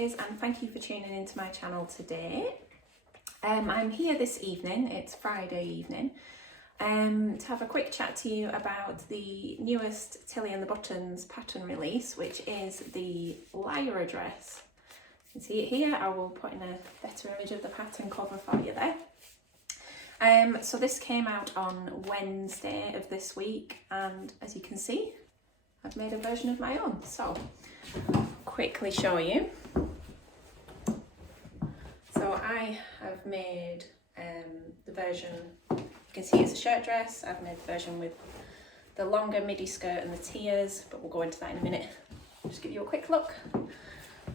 Stitches, and thank you for tuning into my channel today. I'm here this evening, it's Friday evening, to have a quick chat to you about the newest Tilly and the Buttons pattern release, which is the Lyra dress. You can see it here. I will put in a better image of the pattern cover for you there. So this came out on Wednesday of this week, and as you can see, I've made a version of my own. So I'll quickly show you. So I have made the version, you can see it's a shirt dress. I've made the version with the longer midi skirt and the tiers, but we'll go into that in a minute. I'll just give you a quick look.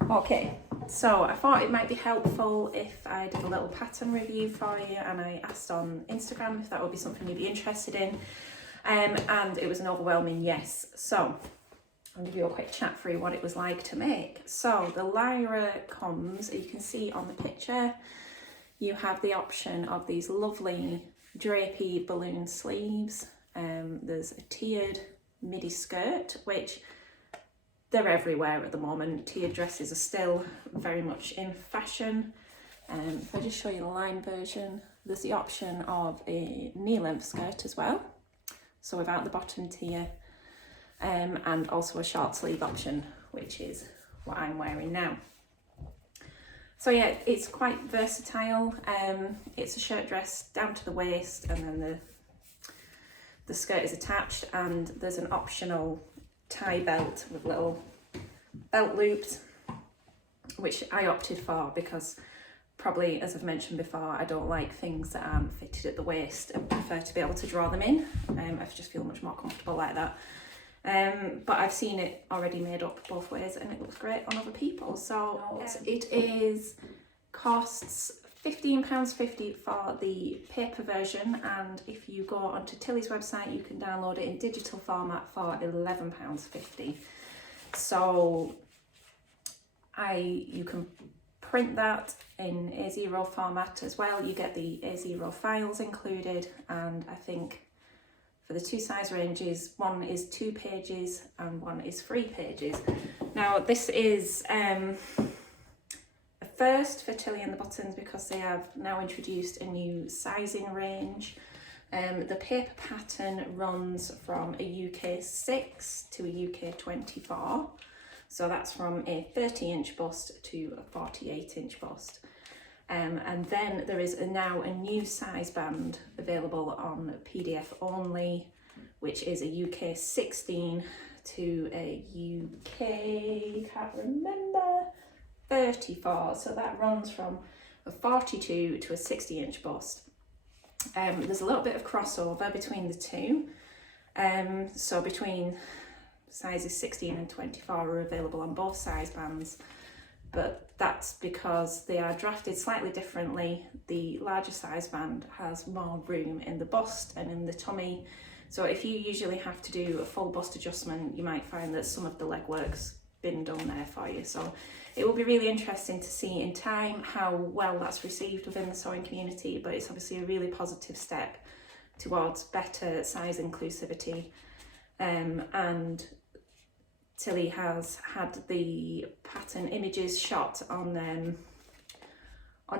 Okay, so I thought it might be helpful if I did a little pattern review for you, and I asked on Instagram if that would be something you'd be interested in, and it was an overwhelming yes. So I'll give you a quick chat through what it was like to make. So the Lyra comes, you can see on the picture, you have the option of these lovely drapey balloon sleeves. There's a tiered midi skirt, which they're everywhere at the moment. Tiered dresses are still very much in fashion. If I just show you the line version, there's the option of a knee-length skirt as well, so without the bottom tier, and also a short sleeve option, which is what I'm wearing now. So yeah, it's quite versatile. It's a shirt dress down to the waist, and then the skirt is attached, and there's an optional tie belt with little belt loops, which I opted for because, probably as I've mentioned before, I don't like things that aren't fitted at the waist and prefer to be able to draw them in. I just feel much more comfortable like that. But I've seen it already made up both ways, and it looks great on other people. So it costs £15.50 for the paper version, and if you go onto Tilly's website you can download it in digital format for £11.50. So you can print that in A0 format as well. You get the A0 files included, and I think for the two size ranges, one is 2 pages and one is 3 pages. Now this is a first for Tilly and the Buttons because they have now introduced a new sizing range. The paper pattern runs from a UK 6 to a UK 24. So that's from a 30-inch bust to a 48-inch bust. And then there is now a new size band available on PDF only, which is a UK 16 to a UK, can't remember, 34. So that runs from a 42 to a 60-inch bust. There's a little bit of crossover between the two. So between sizes 16 and 24 are available on both size bands, but that's because they are drafted slightly differently. The larger size band has more room in the bust and in the tummy. So if you usually have to do a full bust adjustment, you might find that some of the legwork's been done there for you. So it will be really interesting to see in time how well that's received within the sewing community, but it's obviously a really positive step towards better size inclusivity. And Tilly has had the pattern images shot on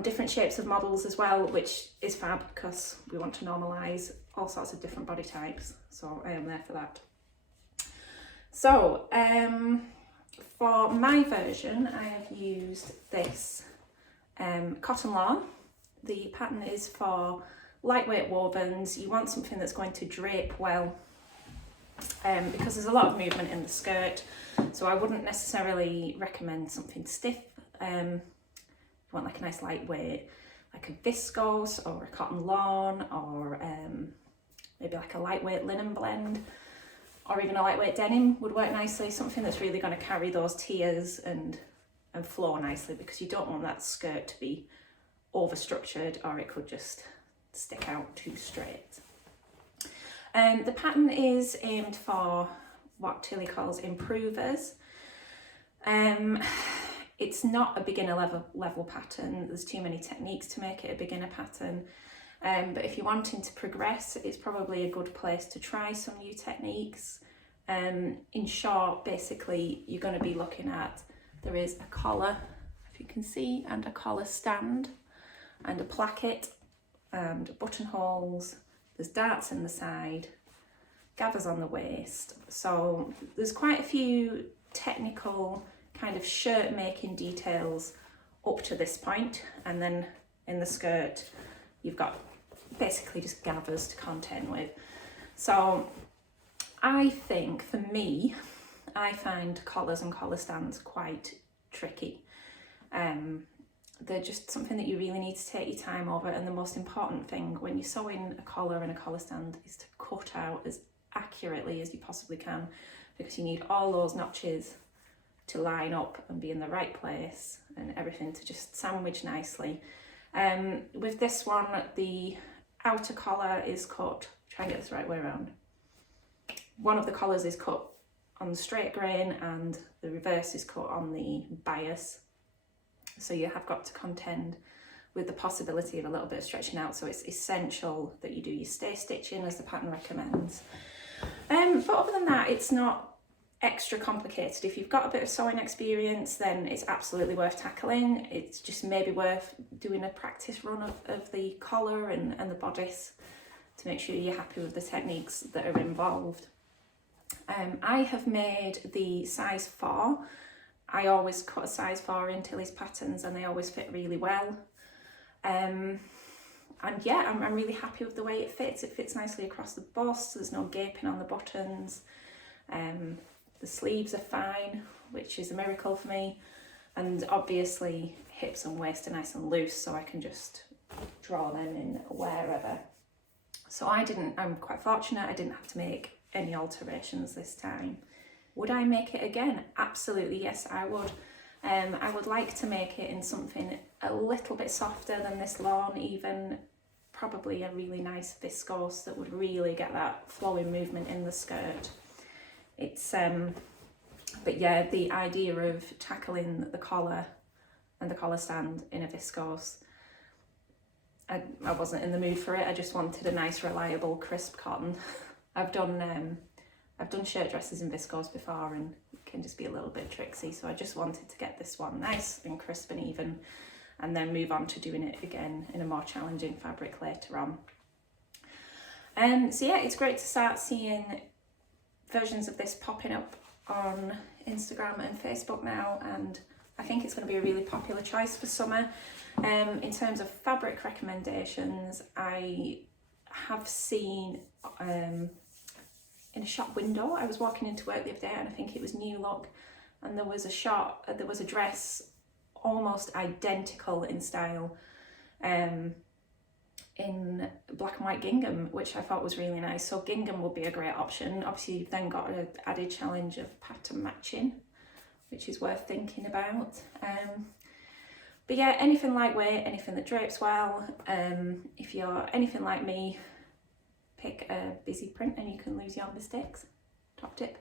different shapes of models as well, which is fab because we want to normalise all sorts of different body types. So I am there for that. So for my version, I have used this cotton lawn. The pattern is for lightweight wovens. You want something that's going to drape well, because there's a lot of movement in the skirt, so I wouldn't necessarily recommend something stiff. You want like a nice lightweight, like a viscose or a cotton lawn, or maybe like a lightweight linen blend, or even a lightweight denim would work nicely. Something that's really going to carry those tiers and flow nicely, because you don't want that skirt to be over structured, or it could just stick out too straight. The pattern is aimed for what Tilly calls improvers. It's not a beginner level pattern. There's too many techniques to make it a beginner pattern. But if you're wanting to progress, it's probably a good place to try some new techniques. In short, basically, you're going to be looking at, there is a collar if you can see, and a collar stand and a placket and buttonholes. There's darts in the side, gathers on the waist. So there's quite a few technical kind of shirt making details up to this point, and then in the skirt you've got basically just gathers to contend with. So I think for me, I find collars and collar stands quite tricky. They're just something that you really need to take your time over, and the most important thing when you're sewing a collar and a collar stand is to cut out as accurately as you possibly can, because you need all those notches to line up and be in the right place and everything to just sandwich nicely. With this one, the outer collar is cut, try and get this the right way around. One of the collars is cut on the straight grain and the reverse is cut on the bias. So you have got to contend with the possibility of a little bit of stretching out. So it's essential that you do your stay stitching as the pattern recommends. But other than that, it's not extra complicated. If you've got a bit of sewing experience, then it's absolutely worth tackling. It's just maybe worth doing a practice run of the collar and the bodice to make sure you're happy with the techniques that are involved. I have made the size 4. I always cut a size 4 in Tilly's patterns and they always fit really well. And yeah, I'm really happy with the way it fits. It fits nicely across the bust, there's no gaping on the buttons. The sleeves are fine, which is a miracle for me. And obviously hips and waist are nice and loose, so I can just draw them in wherever. So I'm quite fortunate, I didn't have to make any alterations this time. Would I make it again? Absolutely, yes, I would. I would like to make it in something a little bit softer than this lawn, even probably a really nice viscose that would really get that flowing movement in the skirt. It's but yeah, the idea of tackling the collar and the collar stand in a viscose, I wasn't in the mood for it. I just wanted a nice, reliable, crisp cotton. I've done shirt dresses in viscose before and it can just be a little bit tricksy, so I just wanted to get this one nice and crisp and even, and then move on to doing it again in a more challenging fabric later on. So yeah, it's great to start seeing versions of this popping up on Instagram and Facebook now, and I think it's going to be a really popular choice for summer. In terms of fabric recommendations, I have seen in a shop window, I was walking into work the other day and I think it was New Look, and there was a dress almost identical in style in black and white gingham, which I thought was really nice. So gingham would be a great option. Obviously you've then got an added challenge of pattern matching, which is worth thinking about. But yeah, anything lightweight, anything that drapes well. If you're anything like me, pick a busy print and you can lose your mistakes. Top tip.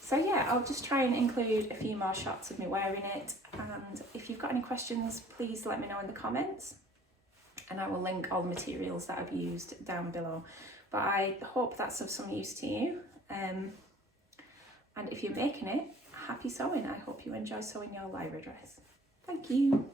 So yeah, I'll just try and include a few more shots of me wearing it, and if you've got any questions, please let me know in the comments and I will link all the materials that I've used down below. But I hope that's of some use to you, and if you're making it, happy sewing. I hope you enjoy sewing your Lyra dress. Thank you.